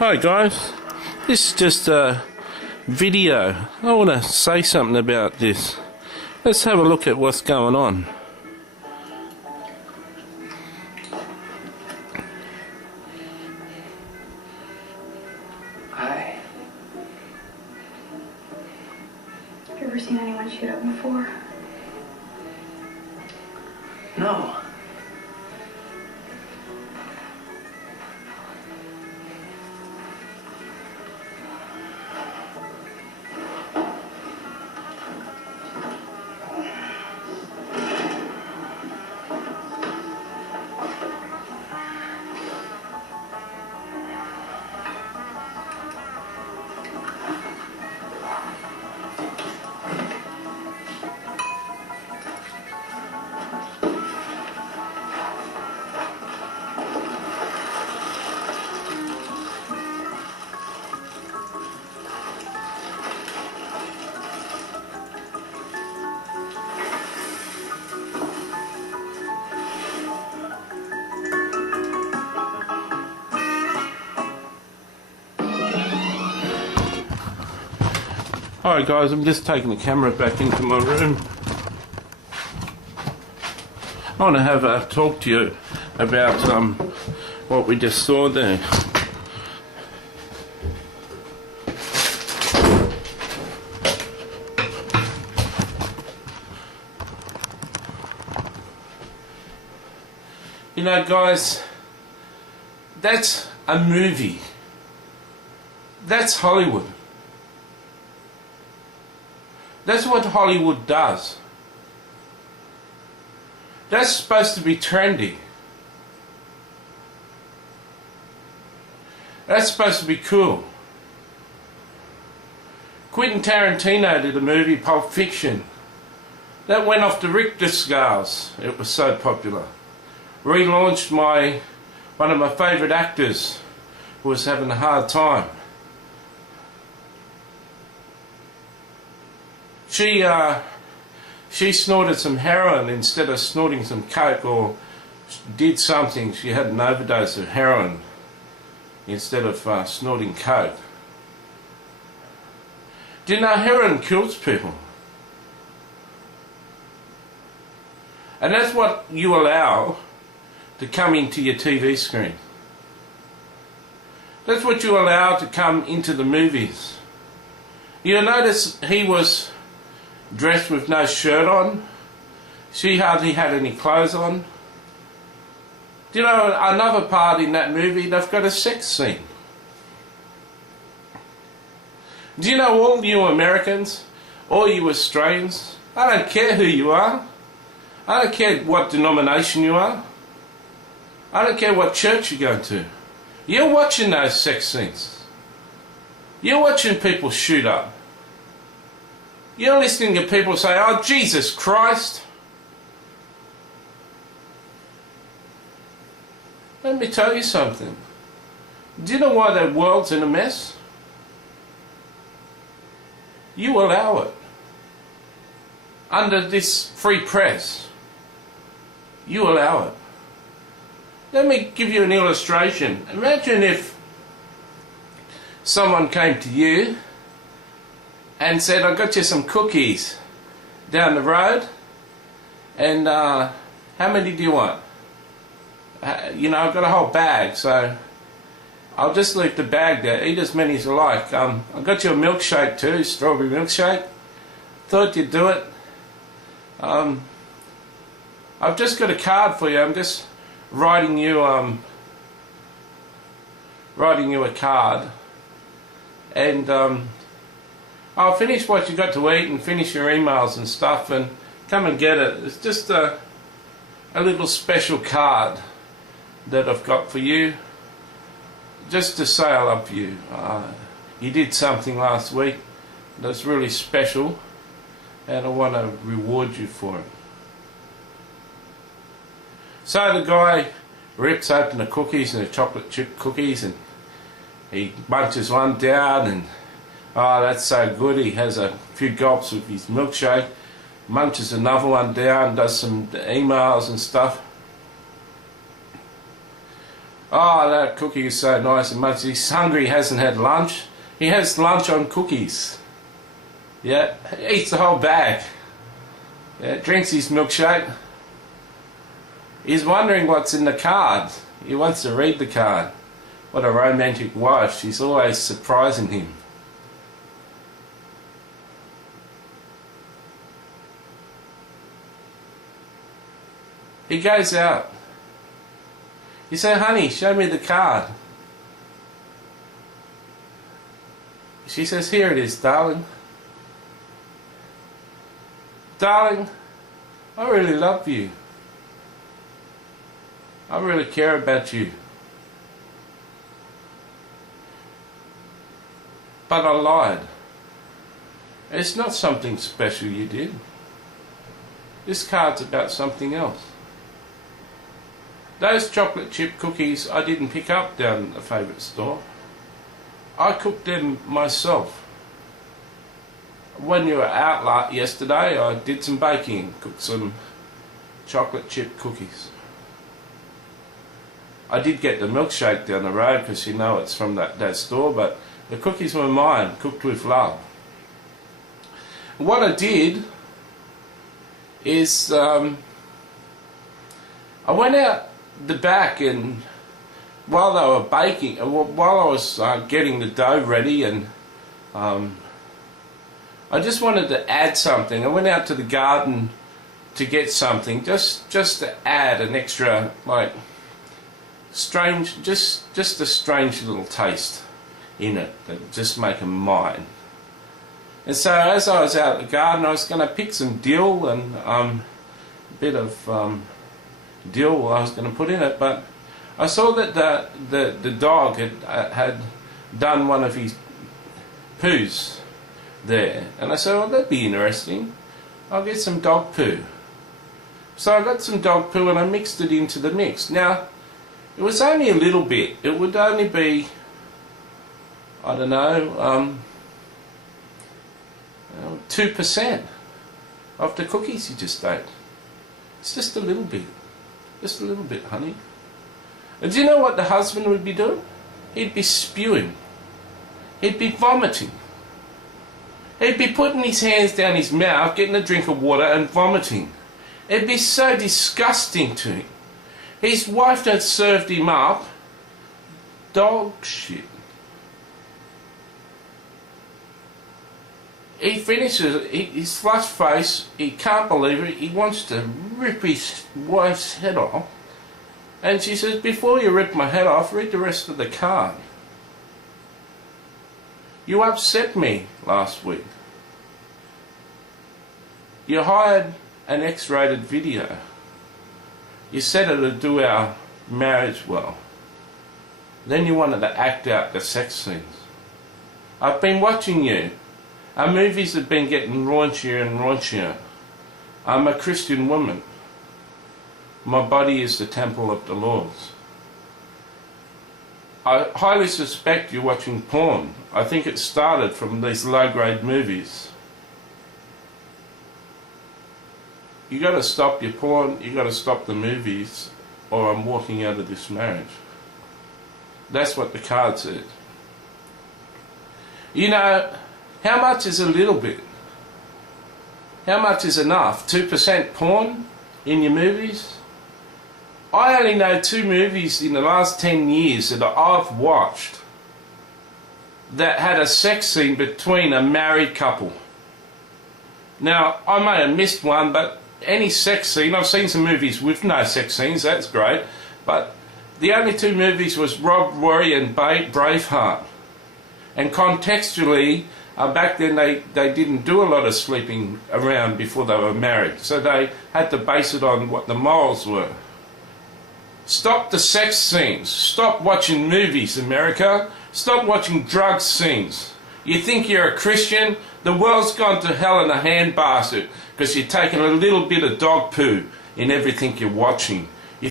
Hi guys, this is just a video. I want to say something about this. Let's have a look at what's going on. Hi. Have you ever seen anyone shoot up before? No. Alright guys, I'm just taking the camera back into my room. I want to have a talk to you about what we just saw there. You know guys, that's a movie. That's Hollywood. That's what Hollywood does. That's supposed to be trendy. That's supposed to be cool. Quentin Tarantino did a movie, Pulp Fiction. That went off the Richter scales. It was so popular. Relaunched one of my favourite actors who was having a hard time. She snorted some heroin instead of snorting some coke, or did something. She had an overdose of heroin instead of snorting coke. Do you know heroin kills people? And that's what you allow to come into your TV screen. That's what you allow to come into the movies. You'll notice he was dressed with no shirt on. She hardly had any clothes on. Do you know another part in that movie, they've got a sex scene. Do you know, all you Americans, all you Australians, I don't care who you are, I don't care what denomination you are, I don't care what church you go to, you're watching those sex scenes. You're watching people shoot up. You're listening to people say, "Oh, Jesus Christ." Let me tell you something. Do you know why the world's in a mess? You allow it. Under this free press, you allow it. Let me give you an illustration. Imagine if someone came to you and said, "I got you some cookies down the road, and how many do you want? You know, I've got a whole bag, so I'll just leave the bag there. Eat as many as you like. I got you a milkshake too, strawberry milkshake. Thought you'd do it. I've just got a card for you. I'm just writing you a card, and I'll finish what you got to eat and finish your emails and stuff and come and get it. It's just a little special card that I've got for you, just to say I love you. You did something last week that's really special, and I want to reward you for it." So the guy rips open the cookies, and the chocolate chip cookies, and he munches one down, and oh, that's so good. He has a few gulps of his milkshake, munches another one down, does some emails and stuff. Oh, that cookie is so nice and much. He's hungry, he hasn't had lunch. He has lunch on cookies. Yeah, he eats the whole bag. Yeah, drinks his milkshake. He's wondering what's in the card. He wants to read the card. What a romantic wife. She's always surprising him. He goes out. You say, honey, show me the card. She says, here it is, darling. Darling, I really love you. I really care about you. But I lied. It's not something special you did. This card's about something else. Those chocolate chip cookies I didn't pick up down at the favourite store. I cooked them myself. When you were out yesterday, I did some baking, cooked some chocolate chip cookies. I did get the milkshake down the road because you know it's from that store, but the cookies were mine, cooked with love. What I did is I went out the back, and while they were baking, while I was getting the dough ready, and I just wanted to add something. I went out to the garden to get something, just to add an extra, like, strange, just a strange little taste in it that would just make them mine. And so as I was out in the garden, I was going to pick some dill and a bit of dill I was going to put in it, but I saw that the dog had done one of his poos there, and I said, well, that'd be interesting. I'll get some dog poo. So I got some dog poo and I mixed it into the mix. Now, it was only a little bit. It would only be, I don't know, 2% of the cookies you just ate. It's just a little bit. Just a little bit, honey. And do you know what the husband would be doing? He'd be spewing. He'd be vomiting. He'd be putting his hands down his mouth, getting a drink of water and vomiting. It'd be so disgusting to him. His wife had served him up dog shit. He finishes, his flushed face, he can't believe it, he wants to rip his wife's head off. And she says, before you rip my head off, read the rest of the card. You upset me last week. You hired an X-rated video. You said it would do our marriage well. Then you wanted to act out the sex scenes. I've been watching you. Our movies have been getting raunchier and raunchier. I'm a Christian woman. My body is the temple of the Lord's. I highly suspect you're watching porn. I think it started from these low-grade movies. You got to stop your porn, you got to stop the movies, or I'm walking out of this marriage. That's what the card said. You know, how much is a little bit? How much is enough? 2% porn in your movies? I only know 2 movies in the last 10 years that I've watched that had a sex scene between a married couple. Now, I may have missed one, but any sex scene, I've seen some movies with no sex scenes, that's great, but the only 2 movies was Rob Roy and Braveheart. And contextually, back then they didn't do a lot of sleeping around before they were married, so they had to base it on what the morals were. Stop the sex scenes. Stop watching movies, America. Stop watching drug scenes. You think you're a Christian? The world's gone to hell in a handbasket because you're taking a little bit of dog poo in everything you're watching.